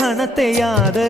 ಕಾಣತೆಯಾದ